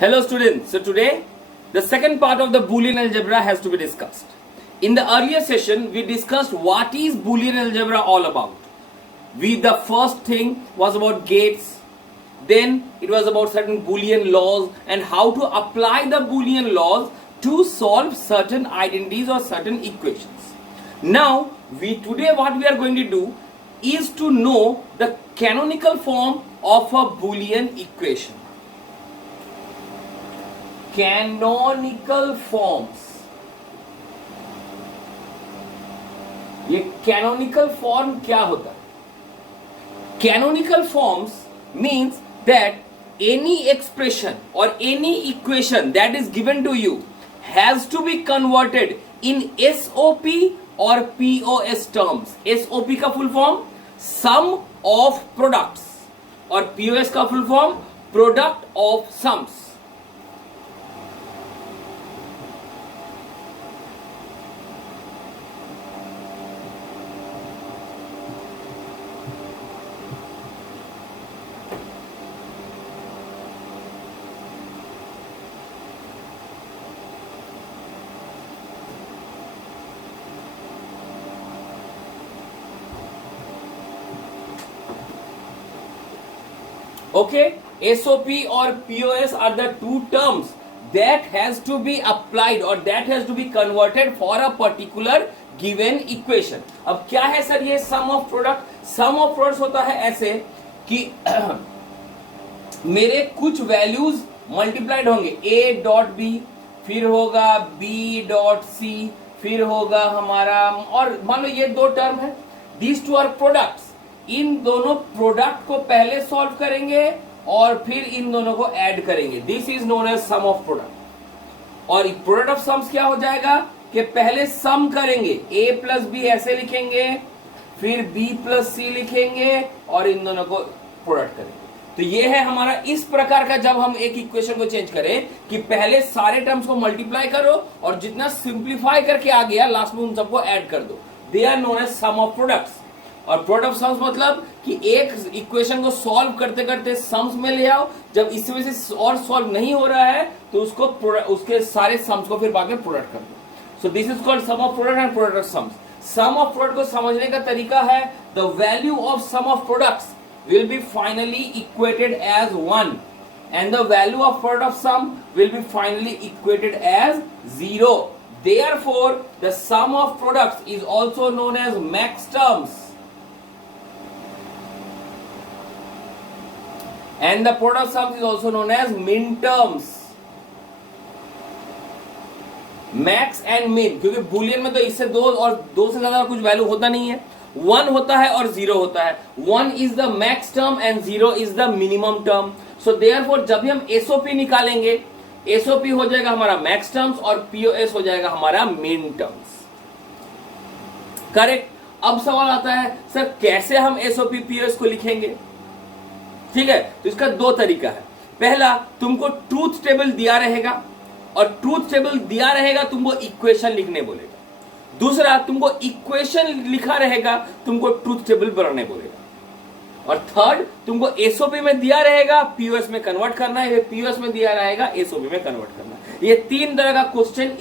Hello students, so today the second part of the Boolean algebra has to be discussed. In the earlier session we discussed what is Boolean algebra all about. The first thing was about gates, then it was about certain Boolean laws and how to apply the Boolean laws to solve certain identities or certain equations. Now today what we are going to do is to know the canonical form of a Boolean equation. Canonical forms, ये canonical form क्या होता है? Canonical forms means that any expression और any equation that is given to you has to be converted in SOP और POS terms. SOP का full form sum of products और POS का full form product of sums. Okay, SOP or POS are the two terms that has to be applied or that has to be converted for a particular given equation. अब क्या है sir ये sum of product? Sum of products होता है ऐसे कि मेरे कुछ वैल्यूज मल्टीप्लाइड होंगे A डॉट बी, फिर होगा B डॉट सी, फिर होगा हमारा, और मान लो ये दो टर्म है, these two are products. इन दोनों प्रोडक्ट को पहले सॉल्व करेंगे और फिर इन दोनों को ऐड करेंगे. This is known as sum of product. और प्रोडक्ट ऑफ सम्स क्या हो जाएगा कि पहले सम करेंगे, a प्लस बी ऐसे लिखेंगे, फिर b प्लस सी लिखेंगे और इन दोनों को प्रोडक्ट करेंगे. तो ये है हमारा इस प्रकार का, जब हम एक इक्वेशन को चेंज करें कि पहले सारे टर्म्स को मल्टीप्लाई करो और जितना सिंप्लीफाई करके आ गया लास्ट में उन सबको ऐड कर दो. They are known as sum of products. और प्रोडक्ट ऑफ सम्स मतलब कि एक इक्वेशन को सॉल्व करते करते सम्स में ले आओ, जब इस वजह से और सॉल्व नहीं हो रहा है तो उसको उसके सारे सम्स को फिर बाकी प्रोडक्ट कर दो. So this is called sum of product and product of sums. Sum of product को समझने का तरीका है the value of sum of products will be finally equated as 1 and the value of product of sum will be finally equated as 0. Therefore the sum of products is also known as max terms. And the product sums is also known as min terms. Max and मिन, क्योंकि Boolean में तो इससे दो और दो से ज्यादा कुछ वैल्यू होता नहीं है. 1 होता है और 0 होता है. 1 is the max term and 0 is the minimum term. So therefore जब भी हम एसओपी निकालेंगे, एसओपी हो जाएगा हमारा मैक्स टर्म्स और पीओएस हो जाएगा हमारा मिन टर्म्स. करेक्ट. अब सवाल आता है सर कैसे हम एसओपी पीओएस को लिखेंगे? ठीक है, तो इसका दो तरीका है. पहला, तुमको ट्रूथ टेबल दिया रहेगा और ट्रूथ टेबल दिया रहेगा तुमको इक्वेशन लिखने बोलेगा. दूसरा, तुमको इक्वेशन लिखा रहेगा तुमको ट्रूथ टेबल बनाने बोलेगा. और थर्ड, तुमको एसओपी में दिया रहेगा पीओएस में कन्वर्ट करना है, पीओएस में दिया रहेगा एसओपी में कन्वर्ट करना है. ये तीन तरह का क्वेश्चन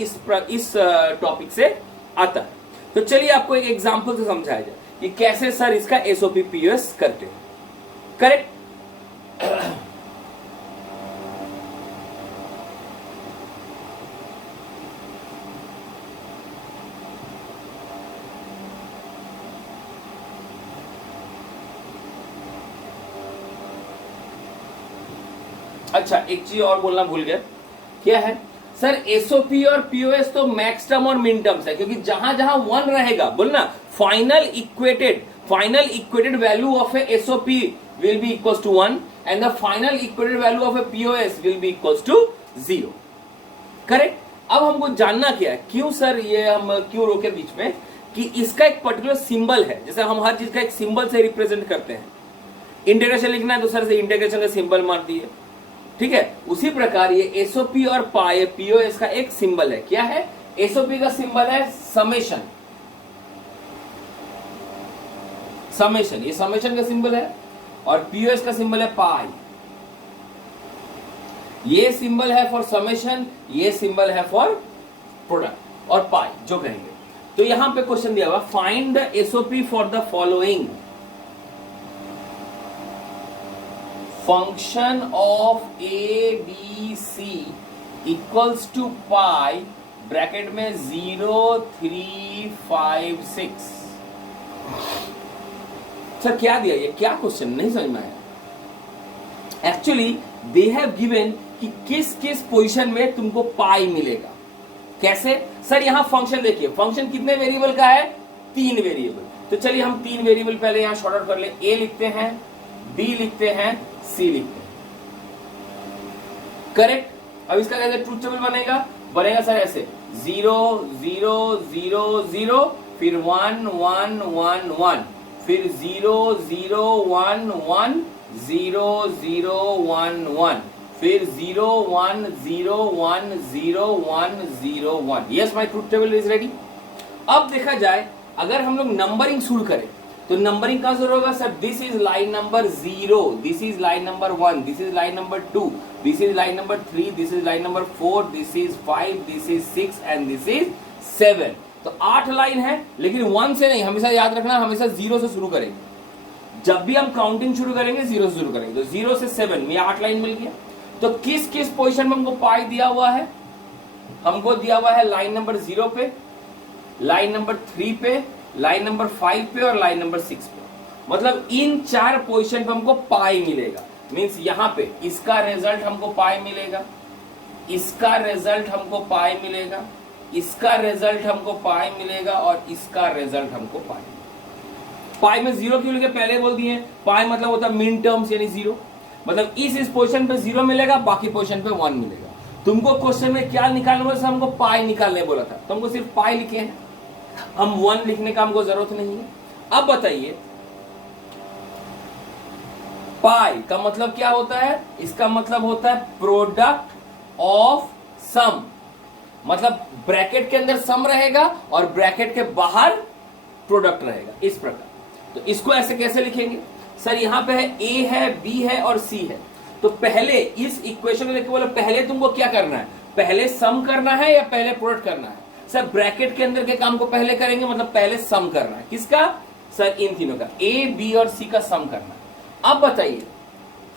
इस टॉपिक से आता है. तो चलिए आपको एक एग्जाम्पल से समझाया जाए कि कैसे सर इसका एसओपी पीओएस करते हैं. करेक्ट. अच्छा, एक चीज और बोलना भूल गया. क्या है सर? एसओपी और पीओएस तो मैक्स टर्म और मिन टर्म्स है, क्योंकि जहां जहां 1 रहेगा, बोलना final equated value of A SOP will be equals to 1 and the final equated value of a POS will be equals to 0. Correct. अब हमको जानना क्या है, क्यों सर ये हम क्यों रोके बीच में, कि इसका एक पर्टिकुलर सिंबल है. जैसे हम हर चीज का एक सिंबल से रिप्रेजेंट करते हैं. इंटीग्रेशन लिखना है तो सर से इंटीग्रेशन का सिंबल मार दिए. ठीक है, उसी प्रकार ये एसओपी और पीओएस का एक सिंबल है. क्या है? एसओपी का सिंबल है समेशन. ये समेशन का सिंबल है और पीओएस का सिंबल है पाई. ये सिंबल है फॉर समेशन, ये सिंबल है फॉर प्रोडक्ट और पाई जो कहेंगे। तो यहां पे क्वेश्चन दिया हुआ find the SOP for the following function of A B C equals to pi bracket में 0 3 5 6। सर क्या दिया, ये क्या क्वेश्चन नहीं समझ में आया। एक्चुअली दे हैव गिवन कि किस किस पोजीशन में तुमको पाई मिलेगा। कैसे सर, यहां फंक्शन देखिए, फंक्शन कितने वेरिएबल का है, 3 वेरिएबल। तो चलिए हम 3 वेरिएबल पहले यहां शॉर्ट आउट कर ले। ए लिखते हैं, बी लिखते हैं, सी लिखते हैं, करेक्ट। अब इसका कैसे ट्रूथ टेबल बनेगा, बनेगा सर ऐसे 0 0 0 0 फिर 1 1 1 1 फिर 0 0 1 1 0 0 1 1 फिर 0 1 0 1 0 1 0 1। Yes my truth table is ready. अब देखा जाए अगर हम लोग नंबरिंग शुरू करें तो नंबरिंग कहां से होगा sir, this is line number 0, this is line number 1, this is line number 2, this is line number 3, this is line number 4, this is 5, this is 6 and this is 7। तो 8 लाइन है, लेकिन 1 से नहीं, हमेशा याद रखना हमेशा 0 से शुरू करेंगे। जब भी हम काउंटिंग शुरू करेंगे 0 से शुरू करेंगे। तो 0 से 7 में 8 लाइन मिल गया। तो किस किस पोजीशन में हमको पाई दिया हुआ है, हमको दिया हुआ है लाइन नंबर 0 पे, लाइन नंबर 3 पे, लाइन नंबर 5 पे और लाइन नंबर 6 पे। मतलब इन 4 पोजीशन पे हमको पाई मिलेगा। मींस यहां पे इसका रिजल्ट हमको पाई मिलेगा, इसका रिजल्ट हमको पाई मिलेगा, इसका रिजल्ट हमको पाई मिलेगा और इसका रिजल्ट हमको पाई। पाई में 0 क्यों लिखे, पहले बोल दिए, पाई मतलब होता है मिन टर्म्स यानी 0। मतलब इस पोजीशन पे 0 मिलेगा, बाकी पोजीशन पे 1 मिलेगा। तुमको क्वेश्चन में क्या निकालने बोला, हमको पाई निकालने बोला था, तुमको सिर्फ पाई लिखे हैं, हम 1 लिखने का हमको जरूरत नहीं है। अब बताइए पाई का मतलब क्या होता है, इसका मतलब होता है प्रोडक्ट ऑफ सम। मतलब ब्रैकेट के अंदर सम रहेगा और ब्रैकेट के बाहर प्रोडक्ट रहेगा, इस प्रकार। तो इसको ऐसे कैसे लिखेंगे सर, यहां पे है ए है, बी है और सी है। तो पहले इस इक्वेशन को देखो, बोले पहले तुमको क्या करना है, पहले सम करना है या पहले प्रोडक्ट करना है। सर ब्रैकेट के अंदर के काम को पहले करेंगे, मतलब पहले सम करना है। किसका सर, इन तीनों का, ए बी और सी का सम करना है। अब बताइए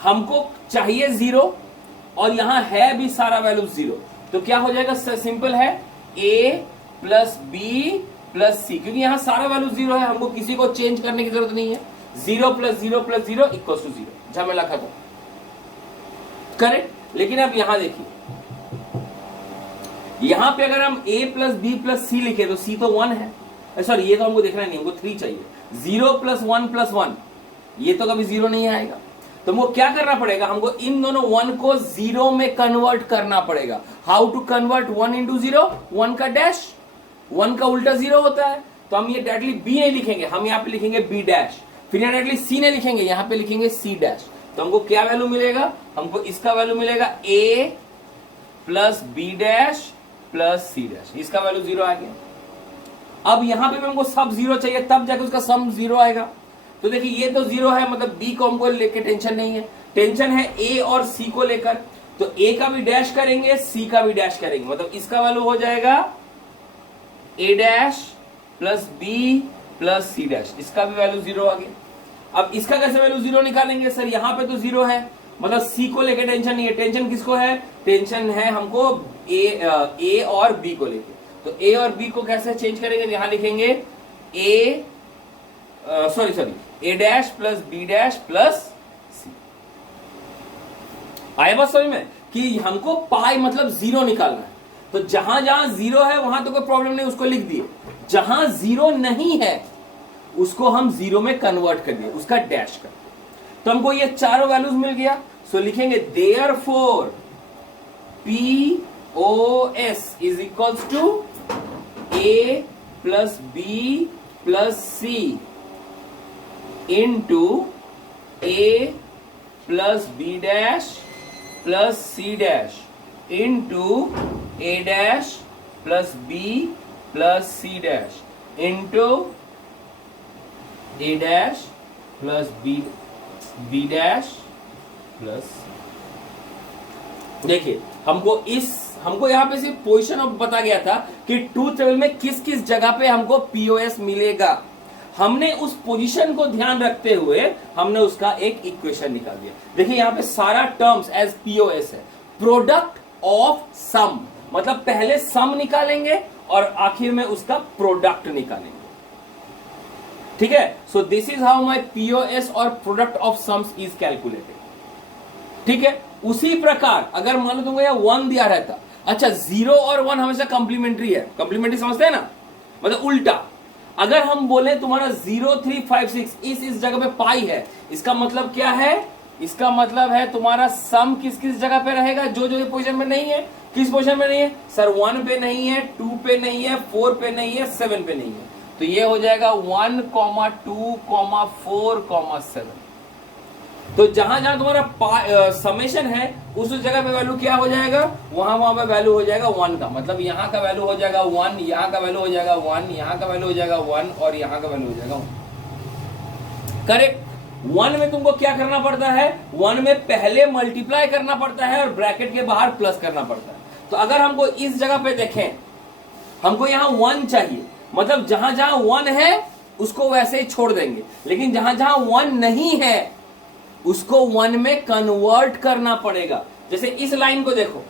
हमको चाहिए 0 और यहां है भी सारा वैल्यू 0, तो क्या हो जाएगा सर, सिंपल है a प्लस बी प्लस सी, क्योंकि यहां सारा वैल्यू 0 है, हमको किसी को चेंज करने की जरूरत नहीं है। 0 प्लस 0 प्लस 0 इक्वल टू 0, झमेला खत्म, करेक्ट। लेकिन अब यहां देखिए, यहां पे अगर हम a प्लस बी प्लस सी लिखे तो c तो 1 है, सॉरी ये तो हमको देखना नहीं, हमको 3 चाहिए। 0 प्लस 1 प्लस 1, ये तो कभी 0 नहीं आएगा। तो हमको क्या करना पड़ेगा, हमको इन दोनों 1 को 0 में कन्वर्ट करना पड़ेगा। हाउ टू कन्वर्ट 1 इंटू 0, 1 का डैश, 1 का उल्टा 0 होता है। तो हम ये डायरेक्टली b नहीं लिखेंगे, हम यहाँ पे लिखेंगे b डैश, फिर यहाँ डायरेक्टली c नहीं लिखेंगे, यहाँ पे लिखेंगे c डैश। तो हमको क्या वैल्यू मिलेगा, हमको इसका वैल्यू मिलेगा a plus B dash plus C dash, इसका वैल्यू 0 आ गया। अब यहां पे हमको सब 0 चाहिए, तब जाके उसका सम 0 आएगा। तो देखिए ये तो 0 है, मतलब बी को हमको लेके टेंशन नहीं है, टेंशन है ए और सी को लेकर। तो ए का भी डैश करेंगे, सी का भी डैश करेंगे, मतलब इसका वैल्यू हो जाएगा A dash plus B plus C dash, इसका भी वैल्यू 0 आ गया। अब इसका कैसे वैल्यू 0 निकालेंगे सर, यहां पे तो 0 है, मतलब सी को लेके टेंशन नहीं है। टेंशन किसको है, टेंशन है हमको ए और बी को लेके। तो ए और बी को कैसे चेंज करेंगे, यहां लिखेंगे A A dash plus B dash plus C. आया बात समझ में कि हमको पाई मतलब 0 निकालना है। तो जहां जहां 0 है वहां तो कोई प्रॉब्लम नहीं, उसको लिख दिए। जहां 0 नहीं है उसको हम 0 में कन्वर्ट कर दिए, उसका डैश कर दिए। तो हमको ये चारों वैल्यूज मिल गया। सो लिखेंगे therefore POS is equals to A plus B plus C into A plus B dash plus C dash into A dash plus B plus C dash into A dash plus B dash plus. देखिए हमको यहाँ पे सिर्फ position of बता गया था कि truth table में किस किस जगह पे हमको पीओएस मिलेगा। हमने उस पोजीशन को ध्यान रखते हुए हमने उसका एक इक्वेशन निकाल दिया। देखिए यहाँ पे सारा टर्म्स एज पीओएस है। प्रोडक्ट ऑफ सम, मतलब पहले सम निकालेंगे और आखिर में उसका प्रोडक्ट निकालेंगे। ठीक है, so this is how my POS और product of sums is calculated. ठीक है, उसी प्रकार अगर मान लो तुमको यह 1 दिया रहता, अच्छा 0 और 1 हमेशा कंप्लीमेंट्री है, कंप्लीमेंट्री समझते हैं ना, मतलब उल्टा। अगर हम बोले तुम्हारा 0 3 5 6 इस जगह पे पाई है, इसका मतलब क्या है, इसका मतलब है तुम्हारा सम किस किस जगह पे रहेगा, जो जो पोजीशन में नहीं है। किस पोजीशन में नहीं है सर? 1 पे नहीं है, 2 पे नहीं है, 4 पे नहीं है, 7 पे नहीं है। तो ये हो जाएगा 1, 2, 4, 7। तो जहां जहां तुम्हारा समेशन है उस जगह पे वैल्यू क्या हो जाएगा, वहां पे वैल्यू हो जाएगा 1 का, मतलब यहां का वैल्यू हो जाएगा 1, यहां का वैल्यू हो जाएगा 1, यहां का वैल्यू हो जाएगा 1 और यहां का वैल्यू हो जाएगा 1। करेक्ट। 1 में तुमको क्या करना पड़ता है, 1 में पहले मल्टीप्लाई करना पड़ता है और ब्रैकेट के बाहर प्लस करना पड़ता है। तो अगर हमको इस जगह पे देखें, हमको यहां 1 चाहिए, मतलब जहां जहां 1 है उसको वैसे ही छोड़ देंगे, लेकिन जहां जहां 1 नहीं है उसको 1 में कन्वर्ट करना पड़ेगा। जैसे इस लाइन को देखो,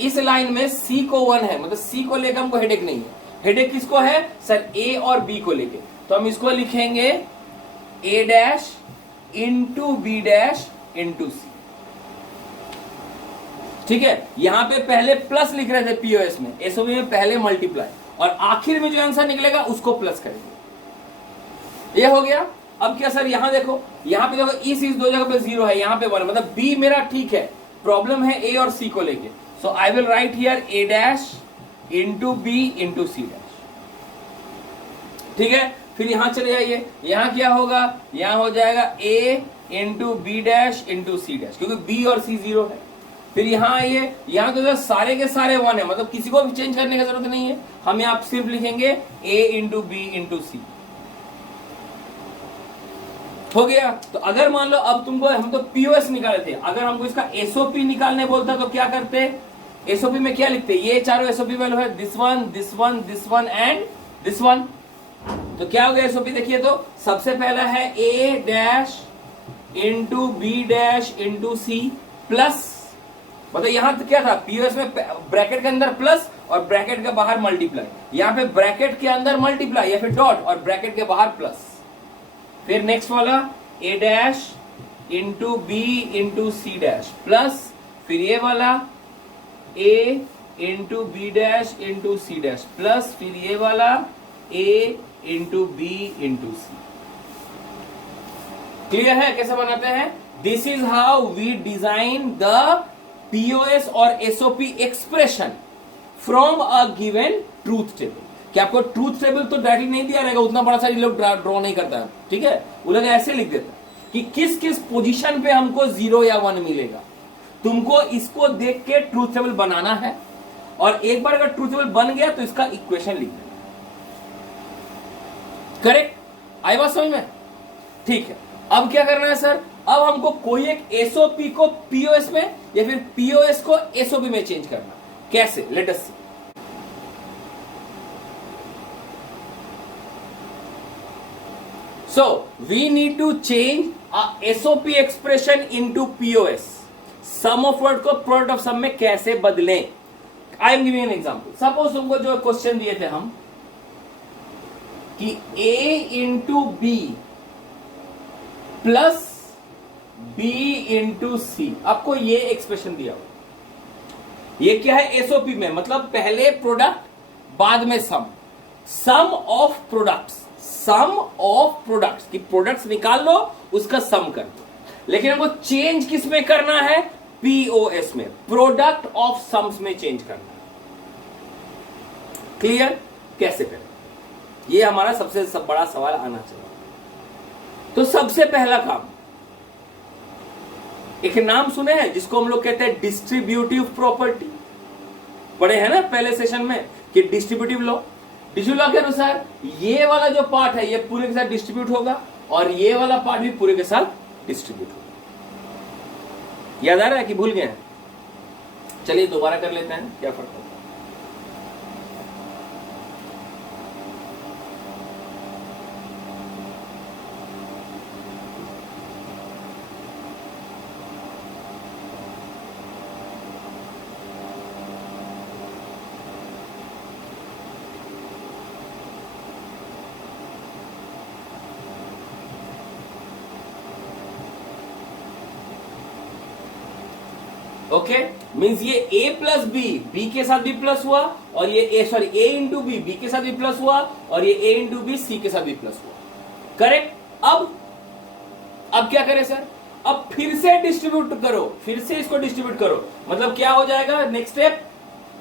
इस लाइन में C को 1 है, मतलब C को लेकर हमको हेडेक नहीं है। हेडेक किसको है सर? A और B को लेके। तो हम इसको लिखेंगे A dash into B dash into C। ठीक है, यहां पे पहले प्लस लिख रहे थे पीओएस में, एसओबी में पहले मल्टीप्लाई, और आखिर में जो आंसर निकलेगा उसको प्लस करेंगे। ये हो गया। अब क्या सर, यहां देखो, यहां पे देखो इस दो जगह पे 0 है, यहां पे 1, मतलब बी मेरा ठीक है, प्रॉब्लम है ए और सी को लेके। So I will write here A dash into B into C dash. ठीक है, फिर यहां चले जाइए, यहां क्या होगा, यहां हो जाएगा A into B dash into C dash, क्योंकि बी और सी 0 है। फिर यहां आइए, यहां तो सारे के सारे 1 है, मतलब किसी को भी चेंज करने की जरूरत नहीं है, हम यहां सिर्फ लिखेंगे ए इंटू बी इंटू सी। हो गया। तो अगर मान लो अब तुमको, हम तो पीओएस निकाले थे, अगर हमको इसका एसओपी निकालने बोलता तो क्या करते? एसओपी में क्या लिखते? ये चारों एसओपी वैल्यू है, this one, this one, this one and this one. तो क्या हो गया एसओपी? देखिए तो सबसे पहला है A dash into B dash into C plus, मतलब यहां तो क्या था, पीओएस में ब्रैकेट के अंदर प्लस और ब्रैकेट के बाहर मल्टीप्लाई, यहां पे ब्रैकेट के अंदर मल्टीप्लाई या फिर डॉट और ब्रैकेट के बाहर प्लस। फिर नेक्स्ट वाला A dash into B into C dash plus, फिर ये वाला A into B dash into C dash plus, फिर ये वाला A into B into C. Clear है कैसे बनाते हैं? This is how we design the POS और SOP expression from a given truth table. कि आपको ट्रूथ टेबल तो डायरेक्टली नहीं दिया रहेगा, उतना बड़ा सा ये लोग ड्रॉ नहीं करता है। ठीक है, वो लोग ऐसे लिख देता है कि किस किस पोजीशन पे हमको 0 या 1 मिलेगा। तुमको इसको देख के ट्रूथ टेबल बनाना है, और एक बार अगर ट्रूथ टेबल बन गया तो इसका इक्वेशन लिख देना। करेक्ट? आई बात समझ में? ठीक है, अब क्या करना है सर? अब हमको कोई एक एसओपी को पीओएस में या फिर पीओएस को एसओपी में चेंज करना। कैसे? Let us see. So we need to change a SOP expression into POS. Sum of word को product of sum में कैसे बदलें? I am giving an example. Suppose तुमको जो क्वेश्चन दिए थे हम कि A into B plus B into C, आपको ये एक्सप्रेशन दिया हो। ये क्या है? एसओपी में, मतलब पहले प्रोडक्ट बाद में sum of products, sum of products की प्रोडक्ट्स निकाल लो, उसका सम कर दो। लेकिन हमको चेंज किस में करना है? पीओएस में, प्रोडक्ट ऑफ सम्स में चेंज करना है। क्लियर? कैसे करें? ये हमारा सबसे बड़ा सवाल आना चाहिए। तो सबसे पहला काम, एक नाम सुने हैं जिसको हम लोग कहते हैं डिस्ट्रीब्यूटिव प्रॉपर्टी। पढ़े हैं ना पहले सेशन में कि डिस्ट्रीब्यूटिव लॉ। डिस्ट्रीब्यूटिव लॉ के अनुसार ये वाला जो पार्ट है ये पूरे के साथ डिस्ट्रीब्यूट होगा और ये वाला पार्ट भी पूरे के साथ डिस्ट्रीब्यूट होगा। याद आ रहा है कि भूल गए हैं? चलिए दोबारा कर लेते हैं, क्या फर्क पड़ता है। ओके, मीन्स ये a प्लस बी के साथ भी प्लस हुआ, और ये a इंटू बी के साथ भी प्लस हुआ, और ये a इंटू बी सी के साथ भी प्लस हुआ। करेक्ट। अब क्या करें सर, अब फिर से डिस्ट्रीब्यूट करो, फिर से इसको डिस्ट्रीब्यूट करो, मतलब क्या हो जाएगा नेक्स्ट स्टेप,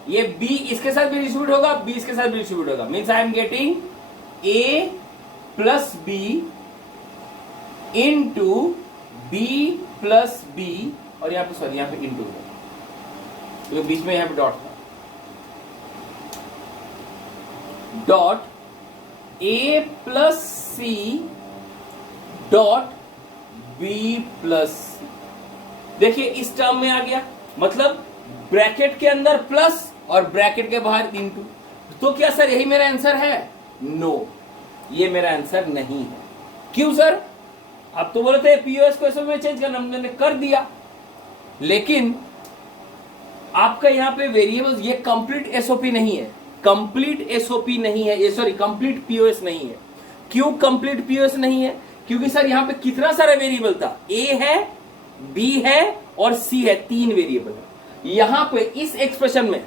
ये b इसके साथ भी डिस्ट्रीब्यूट होगा, b इसके साथ भी डिस्ट्रीब्यूट होगा, means I am getting a plus B into B plus B, और यहां पे सॉरी यहां पे इंटू है, तो बीच में यहां पे डॉट था, dot A plus C dot B plus C. देखिए इस टर्म में आ गया, मतलब ब्रैकेट के अंदर प्लस और ब्रैकेट के बाहर इंटू। तो क्या सर यही मेरा आंसर है? नो, ये मेरा आंसर नहीं है। क्यों सर? आप तो बोले थे पीओएस को एसओपी में चेंज करना, हमने कर दिया, लेकिन आपका यहां पे वेरिएबल्स, ये कंप्लीट एसओपी नहीं है, कंप्लीट एसओपी नहीं है, ये सॉरी कंप्लीट पीओएस नहीं है। क्यों कंप्लीट पीओएस नहीं है? क्योंकि सर यहां पे कितना सारा वेरिएबल था, ए है, बी है और सी है, 3 वेरिएबल है। यहां पे इस एक्सप्रेशन में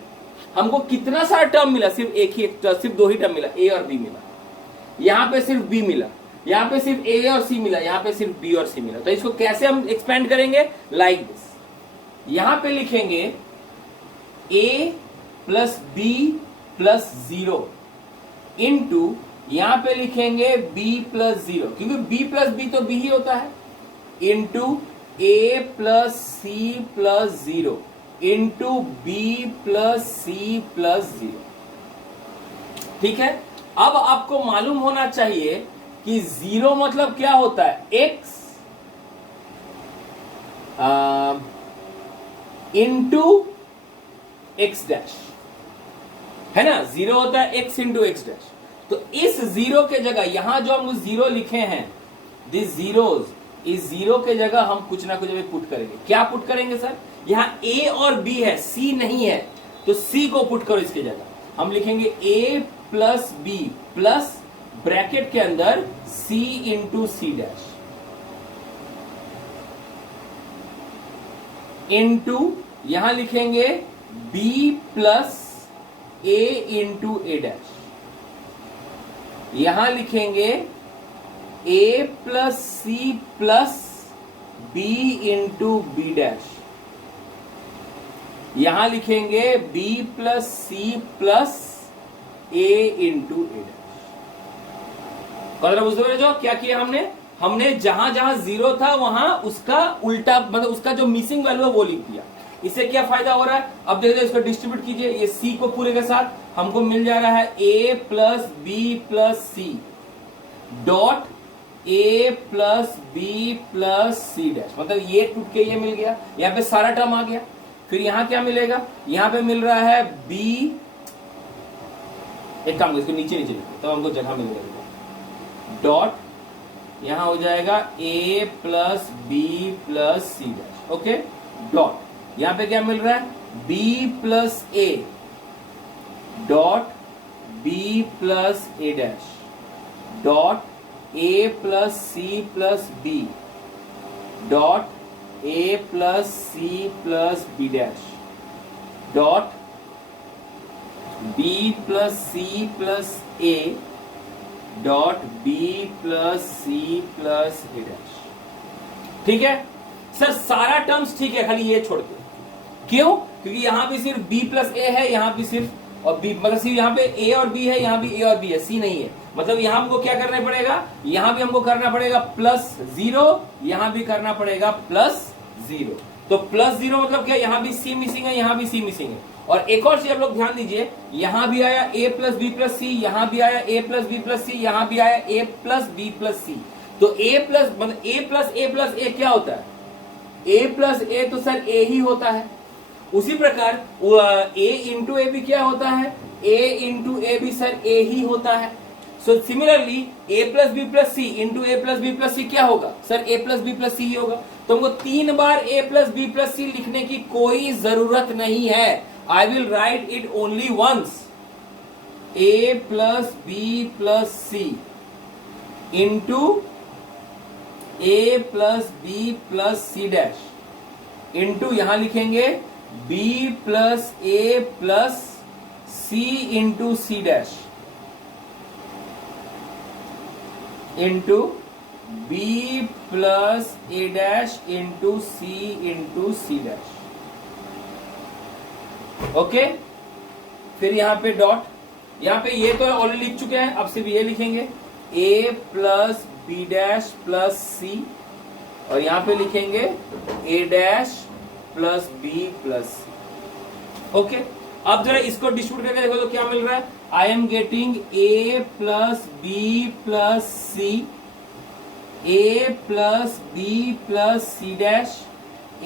हमको कितना सारा टर्म मिला? सिर्फ एक ही, सिर्फ 2 ही टर्म मिला, ए और बी मिला। यहां पे सिर्फ बी मिला, यहां पे सिर्फ ए और सी मिला, यहां पे सिर्फ बी और सी मिला। तो इसको कैसे हम एक्सपेंड करेंगे? लाइक दिस, यहां पे लिखेंगे a plus B plus 0 into, यहां पे लिखेंगे b प्लस 0, क्योंकि b प्लस बी तो b ही होता है, into a plus C plus 0 into b plus C plus 0। ठीक है, अब आपको मालूम होना चाहिए कि 0 मतलब क्या होता है, x इंटू एक्स डैश, है ना, 0 होता है x इंटू एक्स डैश। तो इस 0 के जगह यहां जो हम 0 लिखे हैं, दिस जीरोज, इस 0 के जगह हम कुछ ना कुछ अभी पुट करेंगे। क्या पुट करेंगे सर? यहां a और b है, c नहीं है, तो c को पुट करो इसके जगह। हम लिखेंगे a plus B plus bracket के अंदर c into C dash into, यहां लिखेंगे b plus a into A dash, यहां लिखेंगे a plus C plus b into B dash, यहां लिखेंगे b plus C plus a into A dash. जो क्या किया हमने जहां जहां 0 था वहां उसका उल्टा, मतलब उसका जो मिसिंग वैल्यू है वो लिख दिया। इससे क्या फायदा हो रहा है? अब देखिए इसको डिस्ट्रीब्यूट कीजिए, ये c को पूरे के साथ हमको मिल जा रहा है a plus B plus C dot a plus B plus C dash, मतलब ये टूट के ये मिल गया, यहाँ पे सारा टर्म आ गया। फिर यहाँ क्या मिलेगा? यहाँ पे मिल रहा है b, एक काम इसको नीचे नीचे लिखो तो हमको जगह मिल जाएगा, डॉट यहां हो जाएगा a plus B plus C dash, okay, dot यहां पे क्या मिल रहा है? b plus A dot b plus A dash dot a plus C plus B dot a plus C plus B dash dot b plus C plus A dot B plus C plus A dash. ठीक है sir, सारा terms ठीक है, खाली ये छोड़ के। क्यों? क्योंकि यहां भी सिर्फ b प्लस ए है, यहां भी सिर्फ, और b मतलब सिर्फ यहां पे a और b है, यहां भी a और b है, c नहीं है। मतलब यहां हमको क्या करना पड़ेगा? यहां भी हमको करना पड़ेगा प्लस 0, यहां भी करना पड़ेगा प्लस 0। तो प्लस 0 मतलब क्या? यहां भी c मिसिंग है, यहां भी c मिसिंग है। और एक और चीज आप लोग ध्यान दीजिए, यहां भी आया a प्लस बी प्लस सी, यहां भी आया a प्लस बी प्लस सी, यहां भी आया a प्लस बी प्लस सी। तो a प्लस मतलब a plus a plus a क्या होता है? a प्लस a तो सर a ही होता है, उसी प्रकार a इंटू ए बी क्या होता है, a into A B sir a ही होता है। So similarly a plus B plus C into A plus B plus C क्या होगा sir, a plus B plus C ही होगा। तो हमको 3 बार a plus B plus C लिखने की कोई जरूरत नहीं है। I will write it only once, a plus B plus C into a plus B plus C dash into यहां लिखेंगे b plus A plus C into C dash into b plus A dash into C dash. Okay, फिर यहां पे dot, यहां पे ये तो already लिख चुके हैं, अब सिर्फ ये लिखेंगे a plus B dash plus C और यहां पे लिखेंगे a dash plus B plus C. Okay, अब जरा इसको डिस्ट्रीब्यूट करके देखो तो क्या मिल रहा है, I am getting a plus B plus C, a plus B plus C dash,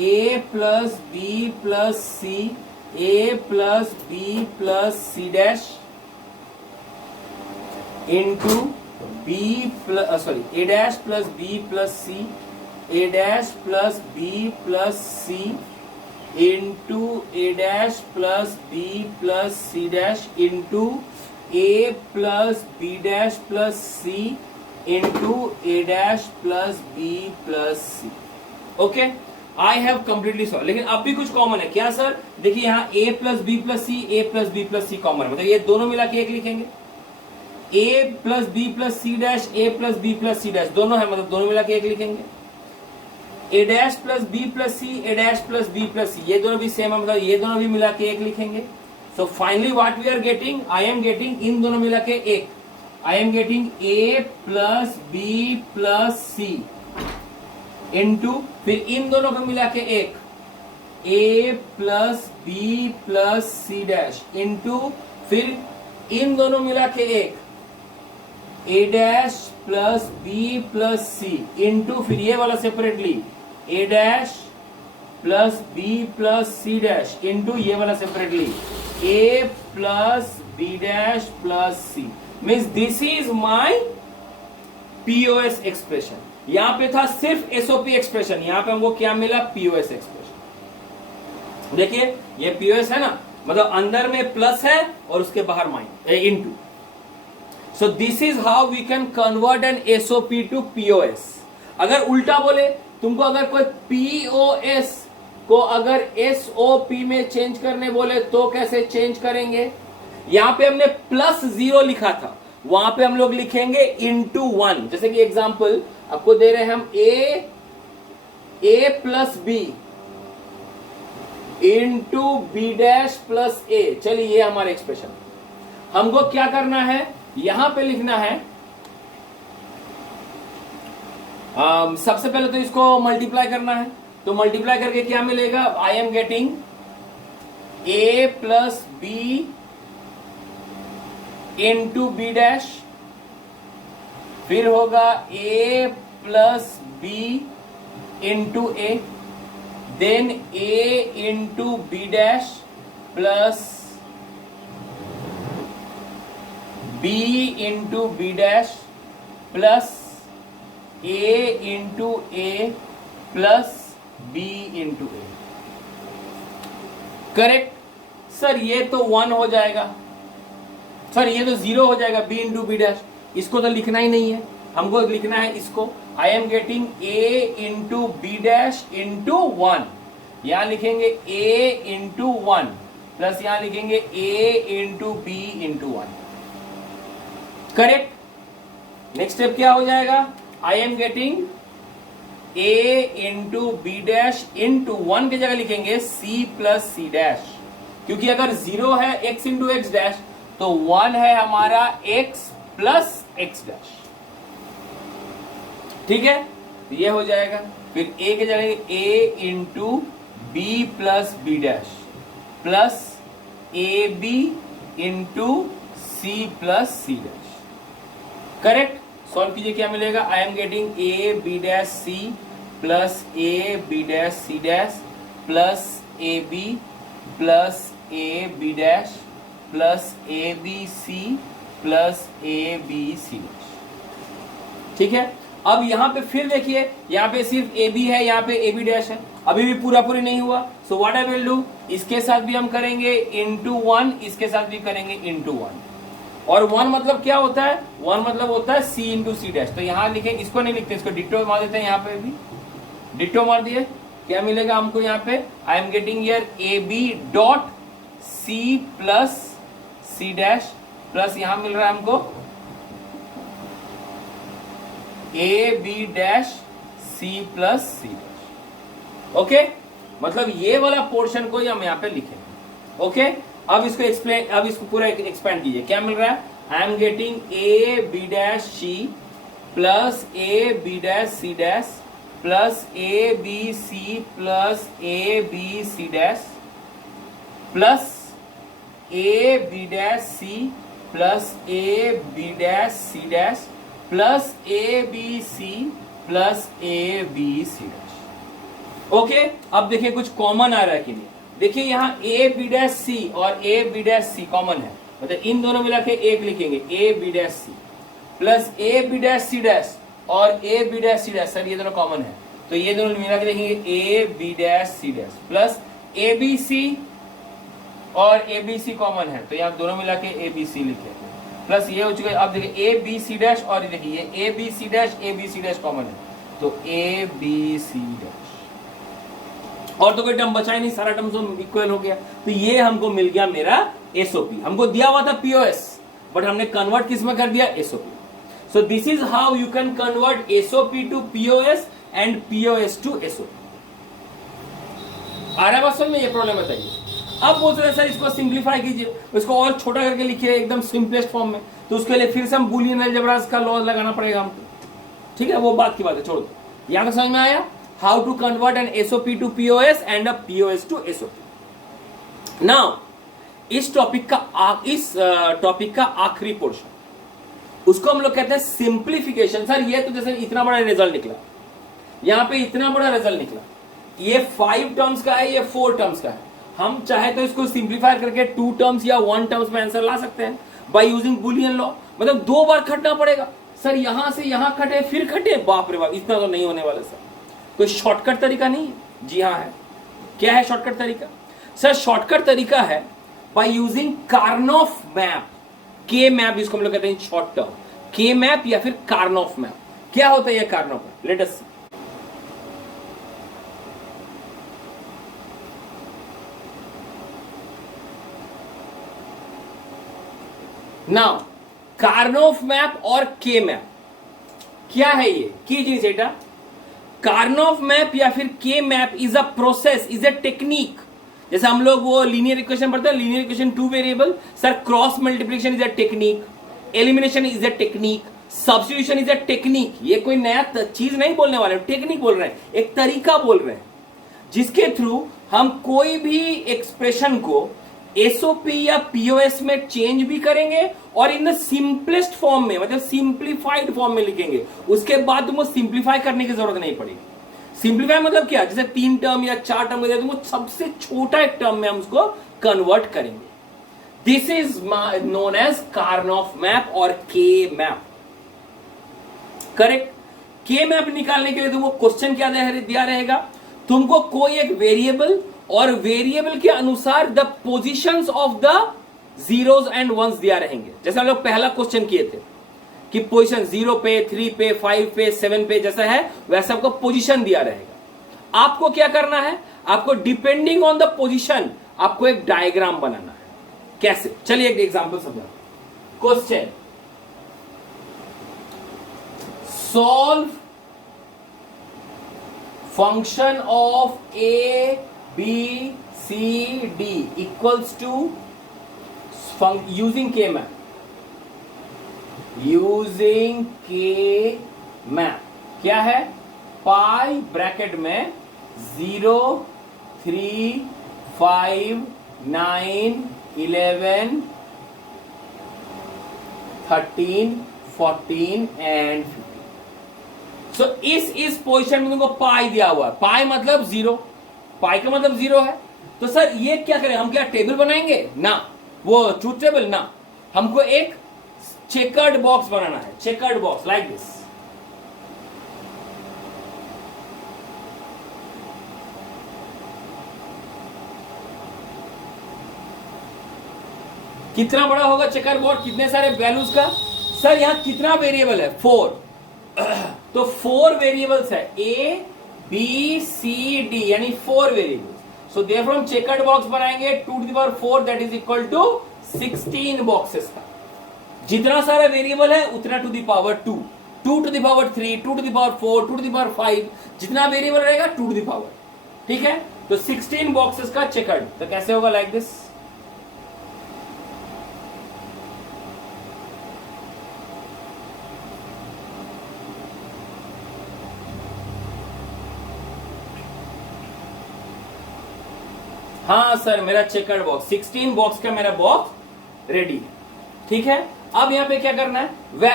a plus B plus C, a plus B plus C dash into B plus a dash plus B plus C, a dash plus B plus C into a dash plus B plus C dash into a plus B dash plus C into a dash plus B plus C. Okay, I have completely solve. लेकिन अब भी कुछ common है क्या sir, देखिए यहाँ a plus B plus C, a plus B plus C common है, मतलब ये दोनों मिला के एक लिखेंगे, a plus B plus C dash, a plus B plus C dash दोनों है, मतलब दोनों मिला के एक लिखेंगे, a dash plus B plus C, a dash plus B plus C, ये दोनों भी सेम है, मतलब ये दोनों भी मिला के एक लिखेंगे। So finally what we are getting, I am getting इन दोनों मिला के एक, I am getting a plus B plus C into फिर इन दोनों को मिला के एक a plus B plus C dash into फिर इन दोनों मिला के एक a dash plus B plus C into फिर ये वाला separately a dash plus B plus C dash into ये वाला separately a plus B dash plus C. Means this is my POS expression. यहां पे था सिर्फ एसओपी एक्सप्रेशन, यहां पे हमको क्या मिला, पीओएस एक्सप्रेशन। देखिए ये पीओएस है ना, मतलब अंदर में प्लस है और उसके बाहर minus into. So this is how we can convert an SOP to POS. अगर उल्टा बोले तुमको, अगर कोई पीओएस को अगर एसओपी में चेंज करने बोले तो कैसे चेंज करेंगे, यहां पे हमने प्लस 0 लिखा था, वहां पे हम लोग लिखेंगे इंटू 1। जैसे कि एग्जांपल आपको दे रहे हैं हम a plus B into B dash plus A. चलिए ये हमारा एक्सप्रेशन, हमको क्या करना है, यहां पे लिखना है सबसे पहले तो इसको मल्टीप्लाई करना है, तो मल्टीप्लाई करके क्या मिलेगा, I am getting a plus B into B dash, फिर होगा a plus B into A, then a into B dash plus b into B dash plus a into A plus b into A. Correct sir, ये तो 1 हो जाएगा sir, ये तो 0 हो जाएगा, b इंटू बी डैश, इसको तो लिखना ही नहीं है, हमको लिखना है इसको। I am getting a into B dash into 1, यहां लिखेंगे a इंटू 1 प्लस यहां लिखेंगे a into B into 1। Correct. Next step क्या हो जाएगा, I am getting a into B dash into 1 की जगह लिखेंगे c प्लस सी डैश, क्योंकि अगर 0 है x इंटू एक्स डैश तो 1 है हमारा x प्लस एक्स डैश। ठीक है, ये हो जाएगा। फिर a की जगह a into B plus B dash plus A B into C plus C dash. Correct. Solve कीजिए, क्या मिलेगा, I am getting A B dash C plus A B dash C dash plus A B plus A B dash plus A B C plus A B C dash. ठीक है, अब यहां पे फिर देखिए, यहां पे सिर्फ ए बी है, यहां पे ए बी डैश है, अभी भी पूरा पूरी नहीं हुआ। So what I will do, इसके साथ भी हम करेंगे इंटू 1, इसके साथ भी करेंगे इंटू 1। और 1 मतलब क्या होता है, 1 मतलब होता है सी इंटू सी डैश। तो यहां लिखें, इसको नहीं लिखते, इसको डिट्टो मार देते हैं, यहां पे भी डिट्टो मार दिए। क्या मिलेगा हमको यहाँ पे, I am getting here A B dot C plus C dash plus यहां मिल रहा है हमको A B dash C plus C dash. Okay, मतलब ये वाला पोर्शन को हम यहाँ पे लिखेंगे। ओके, अब इसको एक्सप्लेन, अब इसको पूरा एक्सपेंड कीजिए। क्या मिल रहा है, I am getting A B dash C plus A B dash C dash plus A B C plus A B C dash plus A B dash C plus A B dash C dash plus A B C plus A B C dash. Okay, अब देखिए कुछ common आ रहा है कि नहीं। देखिए यहाँ ए B dash C और A B dash C common है, मतलब इन दोनों मिला के एक लिखेंगे, A B dash C plus A B dash C dash और A B dash C dash. Sir ये दोनों कॉमन है, तो ये दोनों मिला के लिखेंगे A B dash C dash plus A B C और ए बी सी कॉमन है, तो यहाँ दोनों मिला के ए बी सी लिखे प्लस ये हो चुका है। अब देखिए ए बी सी डैश और देखिए A B C dash A B C dash common है, तो ए बी सी डैश। और तो कोई टर्म बचा ही नहीं, सारा टर्म तो इक्वल हो गया। तो ये हमको मिल गया मेरा एसओपी। हमको दिया हुआ था पीओएस, बट हमने कन्वर्ट किस में कर दिया, SOP. So this is how you can convert SOP to POS and POS to SOP. आ रहा है बात समझ में, ये प्रॉब्लम बताइए। अब बोल रहे हैं सर इसको सिंप्लीफाई कीजिए, इसको और छोटा करके लिखिए एकदम सिंपलेस्ट फॉर्म में, तो उसके लिए फिर से हम बूलियन अलजेब्रास का लॉ लगाना पड़ेगा हमको। ठीक है, वो बात की बात है, छोड़ दो। यहां तक समझ में आया, how to convert an SOP to POS and a POS to SOP. Now इस टॉपिक का आखिरी पोर्शन, उसको हम लोग कहते हैं सिंप्लीफिकेशन। सर ये तो जैसे इतना बड़ा रिजल्ट निकला, यहां पे इतना बड़ा रिजल्ट निकला, ये 5 टर्म्स का है, ये 4 टर्म्स का है। हम चाहे तो इसको सिंप्लीफाई करके 2 टर्म्स या 1 टर्म्स में आंसर ला सकते हैं बाय यूजिंग बुलियन लॉ। मतलब 2 बार खटना पड़ेगा। सर यहां से यहां खटे फिर खटे, बाप रे बाप, इतना तो नहीं होने वाला सर। कोई शॉर्टकट तरीका नहीं है? जी हाँ है। क्या है शॉर्टकट तरीका? सर शॉर्टकट तरीका है बाय यूजिंग कार्नोफ मैप, के मैप जिसको हम लोग कहते हैं शॉर्ट टर्म, के मैप या फिर कार्नोफ मैप। क्या होता है ये कार्नोफ मैप? लेट अस सी। नाउ कार्नोफ मैप और के मैप क्या है ये? कीजिए सेटा। कार्नोफ मैप या फिर के map is a process, is a technique. जैसे हम लोग वो लीनियर इक्वेशन पढ़ते हैं, linear equation 2 variable, sir cross multiplication is a technique, elimination is a technique, substitution is a technique. ये कोई नया चीज नहीं बोलने वाले, टेक्निक बोल रहे हैं, एक तरीका बोल रहे हैं जिसके थ्रू हम कोई भी एक्सप्रेशन को एसओपी या पीओएस में चेंज भी करेंगे और इन द सिंपलेस्ट फॉर्म में, मतलब सिंप्लीफाइड फॉर्म में लिखेंगे। उसके बाद तुमको सिंप्लीफाई करने की जरूरत नहीं पड़ेगी। सिंप्लीफाई मतलब क्या? जैसे 3 टर्म या 4 टर्म में तुमको सबसे छोटा एक टर्म में हम उसको कन्वर्ट करेंगे। This is known as Karnaugh map और के मैप। करेक्ट। के मैप निकालने के लिए तुमको क्वेश्चन क्या दिया रहेगा? तुमको कोई एक वेरिएबल और वेरिएबल के अनुसार the positions of the zeros and ones दिया रहेंगे। जैसे हम लोग पहला क्वेश्चन किए थे कि पोजीशन 0 पे, 3 पे, 5 पे, 7 पे जैसा है वैसा आपको पोजीशन दिया रहेगा। आपको क्या करना है? आपको डिपेंडिंग ऑन द पोजीशन आपको एक डायग्राम बनाना है। कैसे? चलिए एक एग्जांपल समझा। Question, solve function of A B C D equals to using K map, using K map क्या है? पाई ब्रैकेट में 0, 3, 5, 9, 11, 13, 14 एंड 15। सो इस पोजीशन में तुमको पाई दिया हुआ है। पाई मतलब 0, पाई का मतलब 0 है, तो सर ये क्या करें, हम क्या टेबल बनाएंगे ना, वो ट्रूथ टेबल ना, हमको एक चेकर्ड बॉक्स बनाना है, चेकर्ड बॉक्स लाइक दिस। कितना बड़ा होगा चेकर बोर्ड, कितने सारे वैल्यूज का, सर यहां कितना वेरिएबल है, 4, तो 4 वेरिएबल्स है, ए बी सी डी, यानी 4 वेरिएबल्स। सो देयरफॉर हम चेकर्ड बॉक्स बनाएंगे 2 to the power 4, that is equal to 16 boxes का। जितना सारा वेरिएबल है उतना to the power 2, 2 to the power 3, 2 to the power 4, 2 to the power 5, जितना वेरिएबल रहेगा 2 to the power, ठीक है। तो 16 बॉक्सेस का चेकर्ड, तो कैसे होगा, लाइक दिस। हाँ सर मेरा चेकर्ड बॉक्स 16 बॉक्स का मेरा बॉक्स रेडी है, ठीक है। अब यहाँ पे क्या करना है,